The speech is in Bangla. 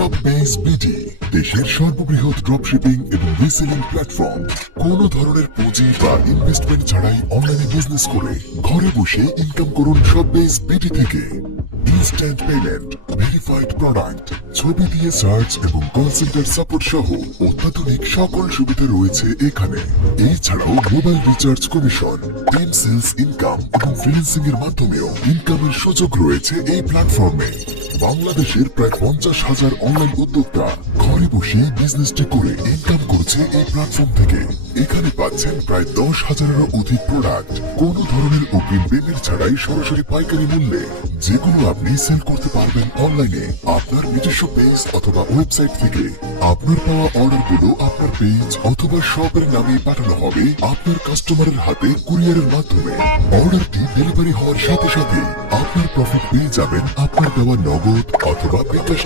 শপবেজ বিডি দেশের সর্ববৃহৎ ড্রপশিপিং এবং রিসেলিং প্ল্যাটফর্ম। কোনো ধরনের পুঁজি বা ইনভেস্টমেন্ট ছাড়াই অনলাইনে বিজনেস করে ঘরে বসে ইনকাম করুন শপবেজ বিডি থেকে। ইনস্ট্যান্ট পেমেন্ট, ভেরিফাইড প্রোডাক্ট, ছবি দিয়ে সার্চ এবং কল সেন্টার সাপোর্ট সহ অত্যাধুনিক সকল সুবিধা রয়েছে এখানে। এছাড়াও mobile recharge commission, team sales income এবং ফ্রিল্যান্সিং এর মাধ্যমেও ইনকামের সুযোগ রয়েছে এই প্ল্যাটফর্মে। বাংলাদেশের প্রায় 50,000 অনলাইন উদ্যোক্তা ঘরে বসে বিজনেসটি করে ইনকাম করছে এই প্ল্যাটফর্ম থেকে। এখানে পাচ্ছেন প্রায় 10,000-এরও অধিক প্রোডাক্ট কোনো ধরনের অগ্রিম পেমেন্ট ছাড়াই সরাসরি পাইকারি মূল্যে, যেগুলো আপনি সেল করতে পারবেন অনলাইনে আপনার নিজস্ব পেজ অথবা ওয়েবসাইট থেকে। আপনার পাওয়া অর্ডারগুলো আপনার পেজ অথবা শপের নামে পাঠানো হবে আপনার কাস্টমারের হাতে কুরিয়ারের মাধ্যমে। অর্ডারটি ডেলিভারি হওয়ার সাথে সাথে আপনার প্রফিট পেয়ে যাবেন আপনার দেওয়া নগদ অথবা বিকাশ